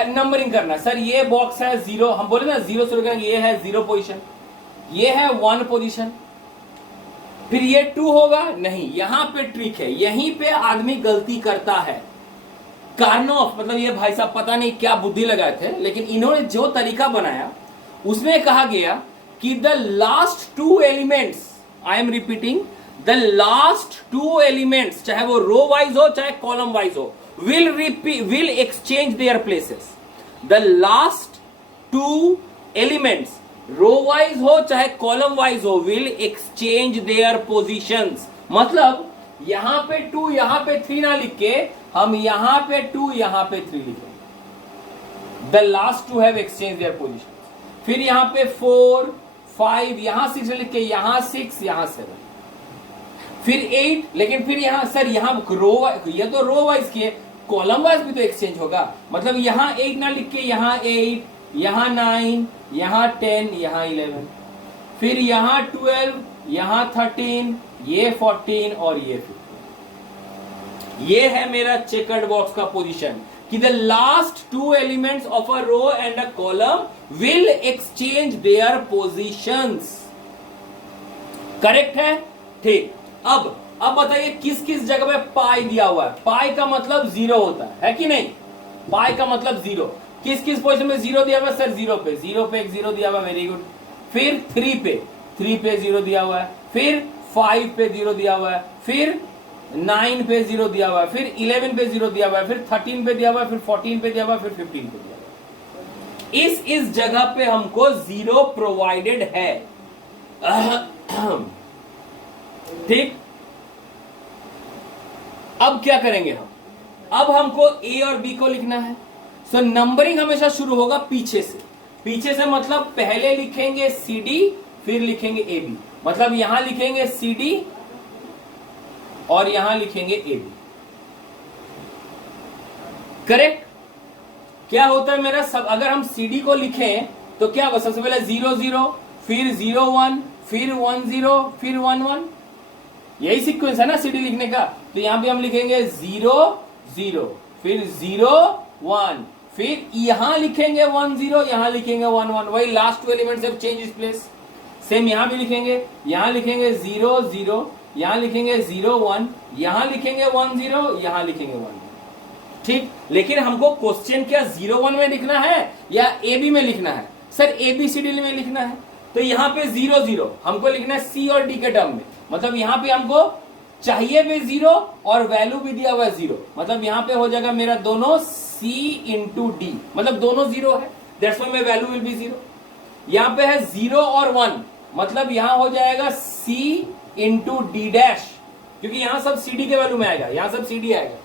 नंबरिंग करना है। सर ये बॉक्स है 0, हम बोले ना 0 शुरू करेंगे, ये है 0 पोजीशन, ये है 1 पोजीशन, फिर ये 2 होगा नहीं। यहां पे ट्रिक है, यहीं पे आदमी गलती करता है। कार्नोफ मतलब ये भाई साहब पता नहीं क्या बुद्धि लगाए थे, लेकिन इन्होंने जो तरीका बनाया उसमें कहा गया कि the last 2 elements, I am repeating, the last 2 elements, चाहे वो रो वाइज हो चाहे कॉलम वाइज हो, will exchange their places. The last 2 elements, row wise हो चाहे कॉलम वाइज हो, will exchange their positions. मतलब यहां पे 2 यहां पे 3 ना लिख के हम यहां पे 2 यहां पे 3 लिखेंगे। The last 2 have exchanged their positions. फिर यहां पे 4 5 यहां 6 लिख के यहां 6 यहां 7, फिर 8, लेकिन फिर यहां सर यहां रो, ये तो रो वाइज की है, कॉलम वाइज भी तो एक्सचेंज होगा। मतलब यहां 8 ना लिख के यहां 8, यहां 9, यहां 10, यहां 11, फिर यहां 12, यहां 13, ये 14 और ये 15। ये है मेरा चेकर्ड बॉक्स का पोजीशन कि the last 2 elements of a row and a column will exchange their positions. Correct है, ठीक। अब बताइए किस किस जगह पे पाई दिया हुआ है। पाई का मतलब 0 होता है कि नहीं, पाई का मतलब 0। किस किस पोजीशन में 0 दिया हुआ है, सर 0 पे, 0 पे एक 0 दिया हुआ, वेरी गुड। फिर 3 पे 0 दिया हुआ है, फिर 5 पे 0 दिया हुआ है, फिर 9 पे 0 दिया हुआ है, फिर 11 पे 0 दिया हुआ है, फिर 13 पे दिया हुआ है, फिर 14 पे दिया हुआ है, फिर 15 पे दिया हुआ है। इस जगह पे हमको 0 प्रोवाइडेड है, ठीक। अब क्या करेंगे हम, अब हमको ए और बी को लिखना है। सो नंबरिंग हमेशा शुरू होगा पीछे से, पीछे से मतलब पहले लिखेंगे सी डी फिर लिखेंगे ए बी, मतलब यहां लिखेंगे सी डी और यहां लिखेंगे ए बी, करेक्ट। क्या होता है मेरा सब, अगर हम सी डी को लिखें तो क्या होगा, सबसे पहले 0 0, फिर 0 1, फिर 1 0, फिर 1 1, यही सीक्वेंस है ना सीडी लिखने का। तो यहां पे हम लिखेंगे 0 0, फिर 0 1, फिर यहां लिखेंगे 1 0, यहां लिखेंगे 1 1, वही लास्ट 2 एलिमेंट्स हैव चेंज इस प्लेस। सेम यहां भी लिखेंगे, यहां लिखेंगे 0 0, यहां लिखेंगे 0 1, यहां लिखेंगे 1 0, यहां लिखेंगे 1 1, ठीक। लेकिन हमको क्वेश्चन क्या 0 1 में लिखना है या ए बी में लिखना है, sir A B C D में लिखना है। तो यहां पे 0 0 हमको लिखना है सी और डी के टर्म में, मतलब यहां पे हमको चाहिए भी 0 और वैल्यू भी दिया हुआ है 0, मतलब यहां पे हो जाएगा मेरा दोनों C इंटू डी, मतलब दोनों 0 है, दैट्स व्हाई मेरा वैल्यू विल बी 0। यहां पे है 0 और 1, मतलब यहां हो जाएगा C इंटू डी डैश, क्योंकि यहां सब सी डी के वैल्यू में आएगा, यहां सब सी डी आएगा।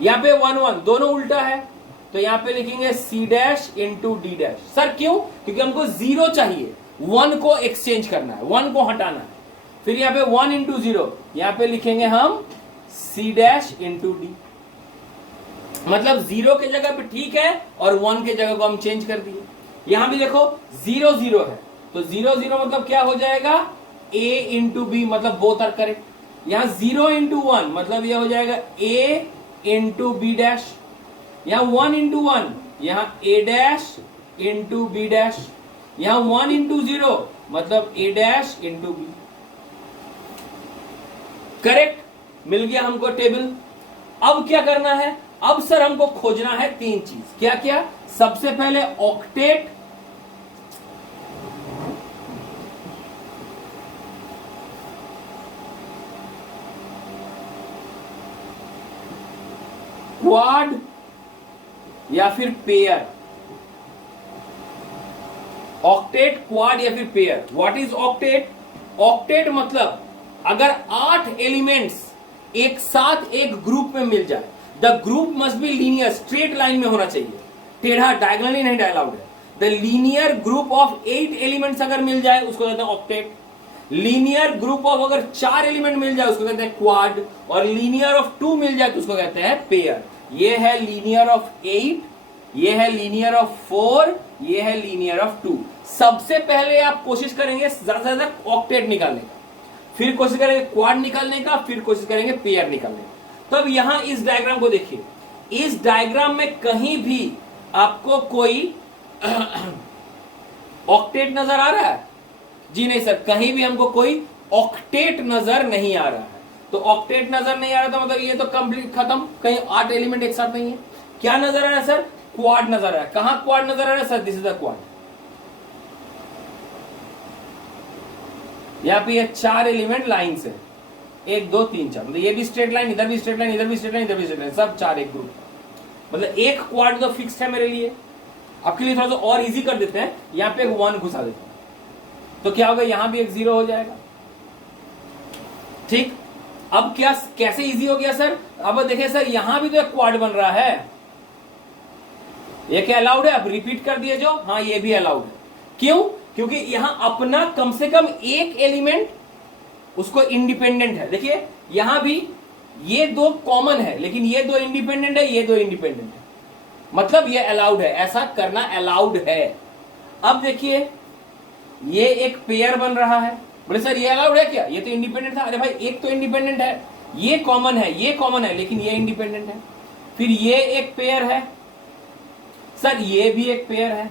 यहां पे 1 1 दोनों उल्टा है, तो यहां पे लिखेंगे C dash into D dash. Sir क्यों, क्योंकि हमको 0 चाहिए, 1 को एक्सचेंज करना है, 1 को हटाना है। फिर यहां पे 1 इंटू 0, यहां पे लिखेंगे हम C डैश इंटू डी, मतलब 0 के जगह पे ठीक है और 1 के जगह को हम चेंज कर दिए। यहां भी देखो 0 0 है, तो 0 0 मतलब क्या हो जाएगा A इंटू बी, मतलब बोथ आर करेक्ट। यहां 0 इंटू 1 मतलब यह हो जाएगा A इंटू बी डैश। यहां 1 इंटू 1 यहां A dash into B dash. यहां 1 इंटू 0 मतलब A dash into B. Correct, मिल गया हमको टेबल। अब क्या करना है, अब सर हमको खोजना है तीन चीज, क्या क्या? सबसे पहले ऑक्टेट, क्वाड या फिर पेयर। ऑक्टेट, क्वाड या फिर pair. What is octet? Octet मतलब अगर 8 एलिमेंट्स एक साथ एक ग्रुप में मिल जाए, the group must be linear, straight line में होना चाहिए, टेढ़ा डायगोनली नहीं अलाउड है। The linear group of 8 elements अगर मिल जाए उसको कहते हैं ऑक्टेट। लीनियर ग्रुप ऑफ अगर 4 एलिमेंट मिल जाए उसको कहते हैं क्वाड, और लीनियर ऑफ 2 मिल जाए तो उसको कहते हैं पेयर। ये है लीनियर ऑफ 8, ये है लीनियर ऑफ 4, ये है लीनियर ऑफ 2। सबसे पहले आप कोशिश करेंगे ज्यादा से ज्यादा ऑक्टेट निकालने का, फिर कोशिश करेंगे क्वाड निकालने का, फिर कोशिश करेंगे पेयर निकालने का। तो अब यहां इस डायग्राम को देखिए, इस डायग्राम में कहीं भी आपको कोई ऑक्टेट नजर आ रहा है? जी नहीं सर, कहीं भी हमको कोई ऑक्टेट नजर नहीं आ रहा है। तो ऑक्टेट नजर नहीं आ रहा था मतलब ये तो कंप्लीट खत्म, कहीं 8 एलिमेंट एक साथ नहीं है। क्या नजर आ रहा है सर? क्वाड नजर आ रहा है। कहां क्वाड नजर आ रहा है sir? This is the quad. यहां पे ये 4 एलिमेंट लाइन से 1 2 3 4, मतलब ये भी स्ट्रेट लाइन, इधर भी स्ट्रेट लाइन, इधर भी स्ट्रेट लाइन, इधर भी स्ट्रेट लाइन, सब 4 एक ग्रुप, मतलब एक क्वाड तो फिक्स्ड है मेरे लिए। आपके लिए थोड़ा सा और इजी कर देते हैं, यहां पे एक 1 घुसा देते हैं, तो क्या होगा? यहां भी एक 0 हो जाएगा। ठीक, अब क्या कैसे इजी हो गया सर? अब देखिए सर, यहां भी तो एक क्वाड बन रहा है, ये क्या अलाउड है? अब रिपीट कर दिए जो, हाँ ये भी अलाउड है। क्यों? क्योंकि यहां अपना कम से कम एक एलिमेंट उसको इंडिपेंडेंट है। देखिए यहां भी ये 2 कॉमन है, लेकिन ये 2 इंडिपेंडेंट है, ये 2 इंडिपेंडेंट है, मतलब ये अलाउड है, ऐसा करना अलाउड है। अब देखिए ये एक पेयर बन रहा है, बोले सर ये अलाउड है क्या? ये तो इंडिपेंडेंट था। अरे भाई एक तो इंडिपेंडेंट है, ये कॉमन है, ये कॉमन है, लेकिन ये इंडिपेंडेंट है। फिर ये एक पेयर है सर, ये भी एक पेयर है,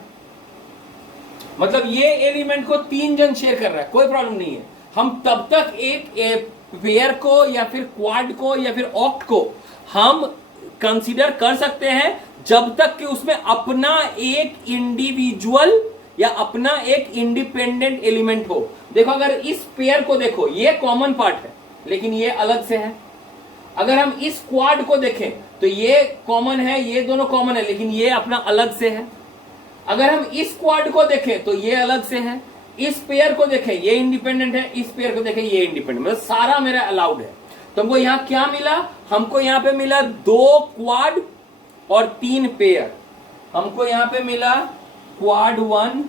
मतलब ये एलिमेंट को 3 जन शेयर कर रहा है, कोई प्रॉब्लम नहीं है। हम तब तक एक पेयर को या फिर क्वाड को या फिर ऑक्ट को हम कंसीडर कर सकते हैं जब तक कि उसमें अपना एक इंडिविजुअल या अपना एक इंडिपेंडेंट एलिमेंट हो। देखो अगर इस पेयर को देखो, ये कॉमन पार्ट है लेकिन ये अलग से है। अगर हम इस क्वाड को देखें तो ये कॉमन है, ये दोनों कॉमन है, लेकिन ये अपना अलग से है। अगर हम इस क्वाड को देखें तो ये अलग से है, इस पेयर को देखें ये इंडिपेंडेंट है, इस पेयर को देखें ये इंडिपेंडेंट, मतलब सारा मेरा अलाउड है। तो हमको यहां क्या मिला? हमको यहां पे मिला 2 क्वाड और 3 पेयर। हमको यहां पे मिला quad 1,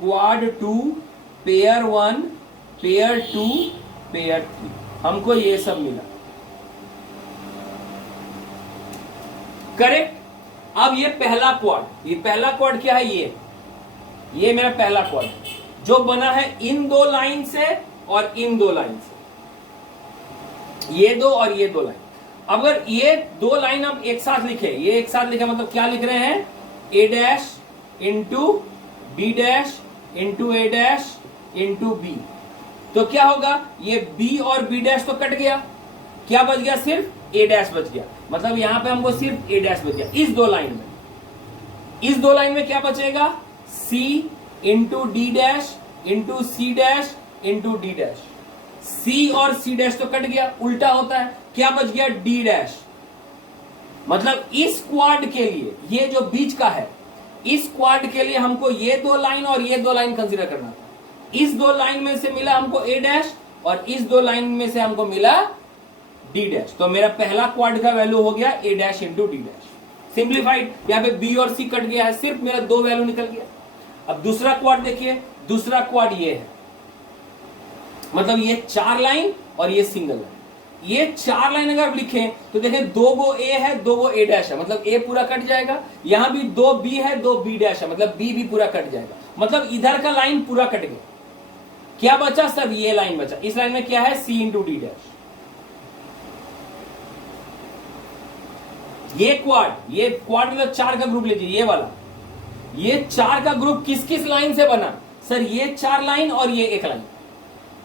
quad 2, pair 1, pair 2, pair 3, हमको ये सब मिला। करेक्ट। अब ये पहला क्वाड, ये पहला क्वाड क्या है? ये मेरा पहला क्वाड जो बना है इन 2 लाइन से और इन 2 लाइन से, ये 2 और ये 2 लाइन। अगर ये 2 लाइन हम एक साथ लिखे, ये एक साथ लिखे मतलब क्या लिख रहे हैं? A dash into B dash into A dash into B. तो क्या होगा? ये बी और बी डैश तो कट गया, क्या बच गया? सिर्फ ए डैश बच गया, मतलब यहां पे हमको सिर्फ ए डैश बच गया इस 2 लाइन में। इस 2 लाइन में क्या बचेगा? C into D dash into C dash into D dash. C और सी डैश तो कट गया, उल्टा होता है, क्या बच गया? D dash. मतलब इस क्वाड के लिए, ये जो बीच का है, इस क्वाड के लिए हमको ये 2 लाइन और ये 2 लाइन कंसीडर करना था। इस 2 लाइन में से मिला हमको ए डैश और इस 2 लाइन में से हमको मिला डी डैश। तो मेरा पहला क्वाड का वैल्यू हो गया A dash into D dash. Simplified, यहाँ पे बी और सी कट गया है, सिर्फ मेरा 2 वैल्यू निकल गया। अब दूसरा क्वाड देखिए, दूसरा क्वाड ये है, मतलब ये 4 लाइन और ये सिंगल लाइन। ये 4 लाइन अगर लिखें तो देखें 2 गो ए है, 2 गो ए डैश है, मतलब ए पूरा कट जाएगा। यहां भी 2 बी है, 2 बी डैश है, मतलब बी भी पूरा कट जाएगा, मतलब इधर का लाइन पूरा कट गया। क्या बचा सर? ये लाइन बचा। इस लाइन में क्या है? सी इंटू डी डैश। ये क्वाड मतलब 4 का ग्रुप लीजिए, ये वाला, ये 4 का ग्रुप किस किस लाइन से बना? सर ये 4 लाइन और ये 1 लाइन।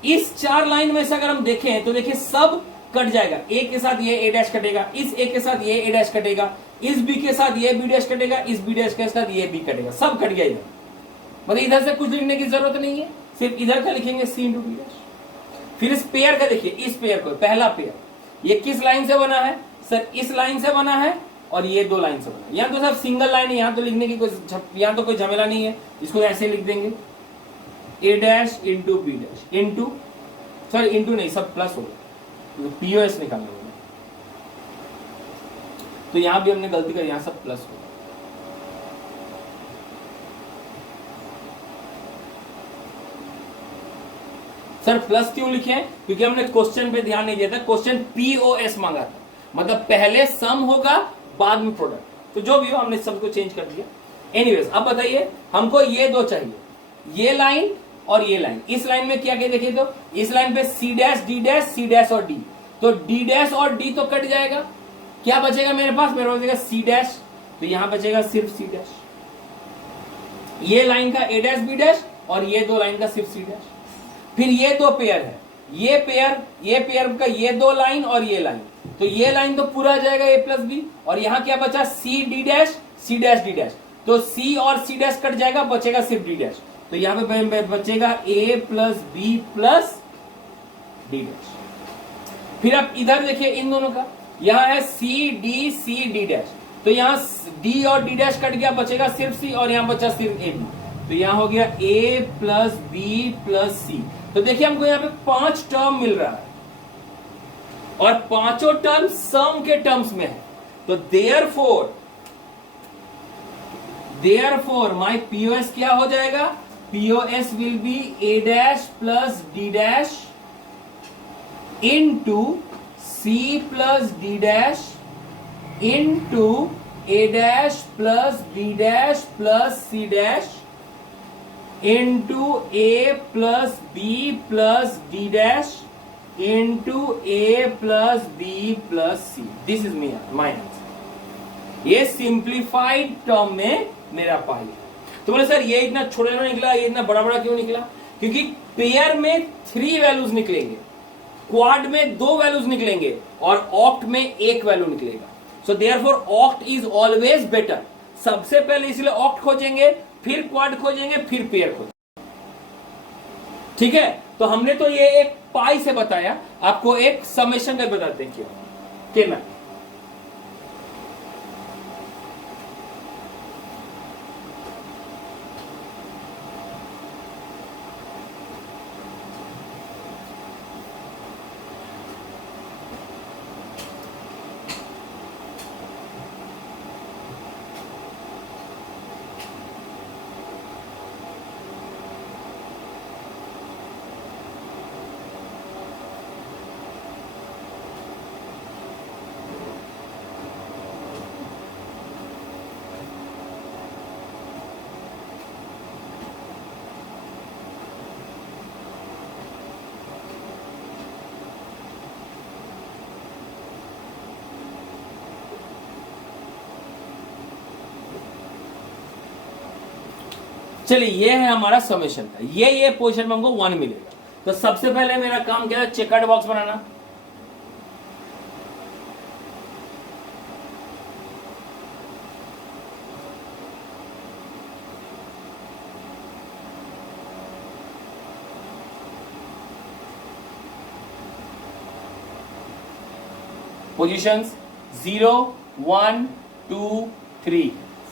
इस 4 लाइन में से अगर हम देखें तो देखिए सब कट जाएगा, ए के साथ ये ए डैश कटेगा, इस ए के साथ ये ए डैश कटेगा, इस बी के साथ ये बी डैश कटेगा, इस बी डैश के साथ ये बी कटेगा, सब कट गया इधर। मतलब इधर से कुछ लिखने की जरूरत नहीं है, सिर्फ इधर का लिखेंगे सी इंटू बी डैश। फिर इस पेयर का देखिए, इस पेयर को, पहला पेयर ये किस लाइन से बना है सर? इस लाइन से बना है और ये दो लाइन से बना है। यहाँ तो सब सिंगल लाइन है, यहाँ तो लिखने की यहाँ तो कोई झमेला नहीं है, इसको ऐसे लिख देंगे A dash into B dash into, sorry into नहीं, सब प्लस होगा, पीओएस निकालना होगा, तो यहां भी हमने गलती कर, यहां सब प्लस होगा। सर प्लस क्यों लिखे हैं? क्योंकि हमने क्वेश्चन पे ध्यान नहीं दिया था, क्वेश्चन पीओएस मांगा था, मतलब पहले सम होगा बाद में प्रोडक्ट, तो जो भी हो हमने सबको चेंज कर दिया। एनीवेज अब बताइए, हमको ये दो चाहिए, ये लाइन और ये लाइन। इस लाइन में क्या क्या देखिए, तो इस लाइन पे C dash D dash, C dash और डी, तो डी डैश और डी तो कट जाएगा, क्या बचेगा मेरे पास? मेरे पास बचेगा सी डैश, तो यहां बचेगा सिर्फ सी डैश। ये लाइन का ए डैश बी डैश और ये दो लाइन का सिर्फ सी डैश। फिर ये दो पेयर है, ये पेयर का ये दो लाइन और ये लाइन, तो ये लाइन तो पूरा आ जाएगा ए प्लस बी, और यहां क्या बचा? C D dash, C dash D dash, तो सी और सी डैश कट जाएगा, बचेगा सिर्फ डी डैश, तो यहां पे बचेगा A plus B plus D dash. फिर आप इधर देखिए इन दोनों का, यहां है सी डी डैश, तो यहां डी और डी डैश कट गया, बचेगा सिर्फ सी, और यहां बचा सिर्फ ए बी, तो यहां हो गया ए प्लस बी प्लस सी। तो देखिए हमको यहां पे 5 टर्म मिल रहा है और पांचों टर्म सम के टर्म्स में है, तो देयरफॉर माय पीओएस क्या हो जाएगा? POS will be A dash plus D dash into C plus D dash into A dash plus B dash plus C dash into A plus B plus D dash into A plus B plus C. This is my answer. ये simplified term में मेरा पाई है। तो बोले sir ये इतना छोटा छोटा निकला, ये इतना बड़ा बड़ा क्यों निकला? क्योंकि पेयर में 3 वैल्यूज निकलेंगे, क्वाड में 2 वैल्यूज निकलेंगे और ऑक्ट में 1 वैल्यू निकलेगा। So therefore oct is always better. सबसे पहले इसलिए ऑक्ट खोजेंगे, फिर क्वाड खोजेंगे, फिर पेयर खोजेंगे। ठीक है, तो हमने तो ये एक पाई से बताया, आपको एक समेशन का बताते हैं क्या मैं। चलिए ये है हमारा समेशन का, ये पोजीशन में हमको 1 मिलेगा। तो सबसे पहले मेरा काम क्या है? Checkered box banana. Positions 0 1 2 3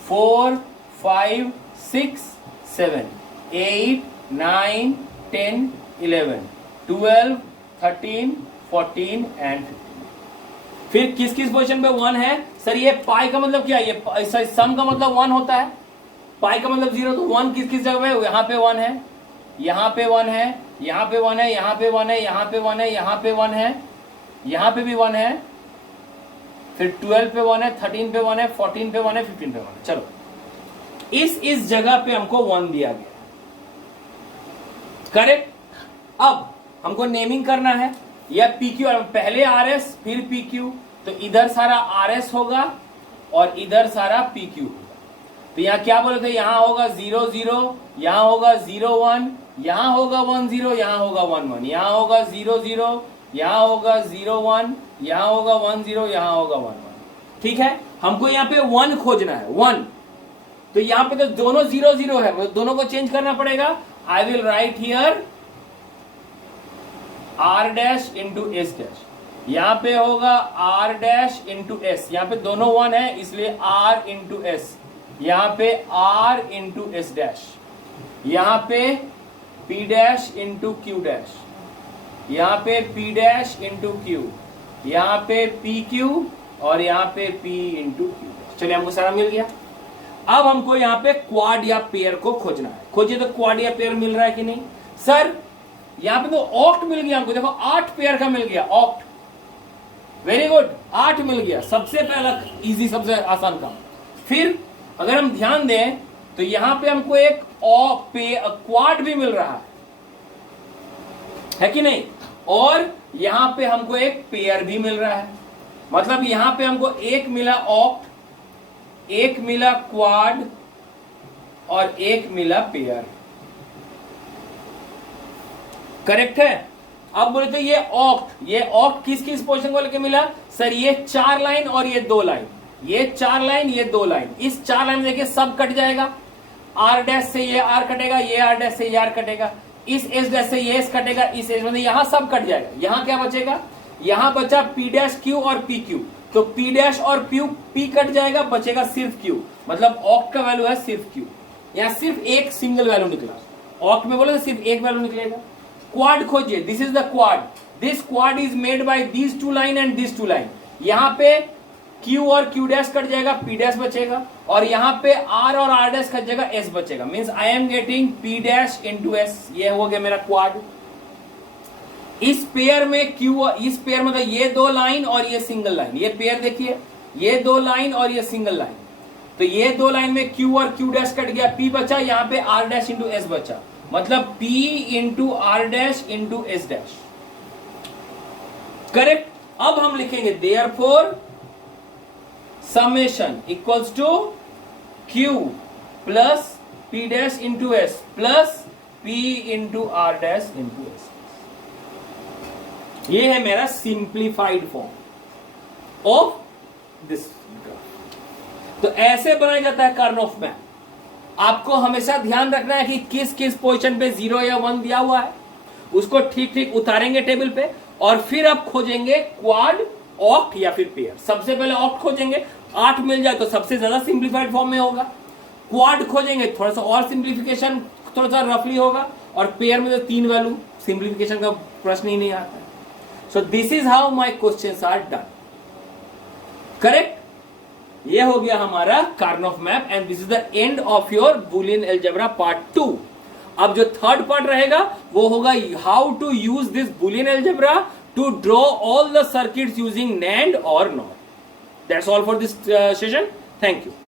4 5 6 7 8 9 10 11 12 13 14 and 15। फिर किस किस पोजीशन पे 1 है? सर ये पाई का मतलब क्या है? ये सम का मतलब 1 होता है, पाई का मतलब 0, तो 1 किस किस जगह पे? यहाँ पे 1 है, यहाँ पे 1 है, यहाँ पे 1 है, यहाँ पे 1 है, यहाँ पे 1 है, यहाँ पे 1 है, यहाँ पे भी 1 है, फिर 12 पे 1 है, 13 पे 1 है, 14 पे 1 है, 15 पे 1 है। चलो इस जगह पे हमको 1 दिया गया, करेक्ट। अब हमको नेमिंग करना है, या PQ, पहले RS फिर PQ, तो इधर सारा RS होगा और इधर सारा PQ होगा। तो यहाँ क्या बोले थे? यहाँ होगा 0 0, यहाँ होगा 0 1, यहाँ होगा 1 0, यहाँ होगा 1 1, यहाँ होगा 0 0, यहाँ होगा 0 1, यहाँ होगा 1 0, यहाँ होगा 1 1। ठीक है, हमको यहाँ पे 1 खोजना है, 1। तो यहाँ पे तो दोनों 0 0 है, दोनों को चेंज करना पड़ेगा। आई will write here r dash into S dash, यहाँ पे होगा r डैश इंटू एस, यहाँ पे दोनों 1 है इसलिए r इंटू एस, यहाँ पे r इंटू एस डैश, यहाँ पे p dash into Q dash, यहाँ पे p डैश इंटू क्यू, यहाँ पे पी क्यू और यहाँ पे p इंटू क्यू डैश। चलिए हमको सारा मिल गया। अब हमको यहाँ पे क्वाड या पेयर को खोजना है। खोजिए तो क्वाड या पेयर मिल रहा है कि नहीं। सर यहाँ पे तो ऑक्ट मिल गया हमको, देखो 8 पेयर का मिल गया, ऑक्ट, वेरी गुड, 8 मिल गया। सबसे पहला इजी, सबसे आसान काम। फिर अगर हम ध्यान दें तो यहाँ पे हमको एक क्वाड भी मिल रहा है कि नहीं, और यहाँ पे हमको एक पेयर भी मिल रहा है। मतलब यहाँ पे हमको एक मिला ऑक्ट, एक मिला क्वाड और एक मिला पेयर। करेक्ट है। अब बोले तो ये ऑक्ट किस किस पोजीशन को लेके मिला। सर ये 4 लाइन और ये 2 लाइन, ये 4 लाइन ये 2 लाइन। इस 4 लाइन देखिए सब कट जाएगा, आर डैश से ये आर कटेगा, ये आर डैश से ये आर कटेगा, इस एस डैश से ये एस कटेगा, इस एस मतलब यहां सब कट जाएगा। यहां क्या बचेगा, यहां बचा पी डैश क्यू और पी क्यू, तो पी डैश और पी कट जाएगा, बचेगा सिर्फ क्यू। मतलब ऑक्ट का वैल्यू है सिर्फ क्यू। यहां सिर्फ एक सिंगल वैल्यू निकला, ऑक्ट में बोले तो सिर्फ एक वैल्यू निकलेगा। क्वाड खोजिए, this is the quad, this quad is made by this 2 line and this 2 line. यहां पे Q और Q डैश कट जाएगा, P डैश बचेगा, और यहाँ पे R और R डैश कट जाएगा, S बचेगा। Means I am getting P dash into S। ये हो गया मेरा क्वाड। इस पेयर में इस पेयर मतलब ये 2 लाइन और ये सिंगल लाइन, ये पेयर देखिए, ये 2 लाइन और ये सिंगल लाइन। तो ये 2 लाइन में Q और Q डैश कट गया, P बचा, यहाँ पे R डैश इंटू S बचा। मतलब P into R dash into S dash. Correct. अब हम लिखेंगे therefore summation equals to Q plus P dash into S plus P into R dash into S। ये है मेरा simplified form of this graph. तो ऐसे बनाया जाता है कार्नोफ मैप। आपको हमेशा ध्यान रखना है कि किस किस पोजीशन पे 0 या 1 दिया हुआ है, उसको ठीक ठीक उतारेंगे टेबल पे, और फिर आप खोजेंगे क्वाड, ऑक्ट या फिर पेयर। सबसे पहले ऑक्ट खोजेंगे, 8 मिल जाए तो सबसे ज्यादा सिंप्लीफाइड फॉर्म में होगा। क्वाड खोजेंगे, थोड़ा सा और सिंप्लीफिकेशन थोड़ा सा रफली होगा, और पेयर में तो 3 वैल्यू, सिंप्लीफिकेशन का प्रश्न ही नहीं आता है। So this is how my questions are done. Correct. ये हो गया हमारा Karnaugh map, and this is the end of your Boolean algebra part 2। अब जो थर्ड पार्ट रहेगा वो होगा how to use this Boolean algebra to draw all the circuits using NAND or NOR. That's all for this session. Thank you.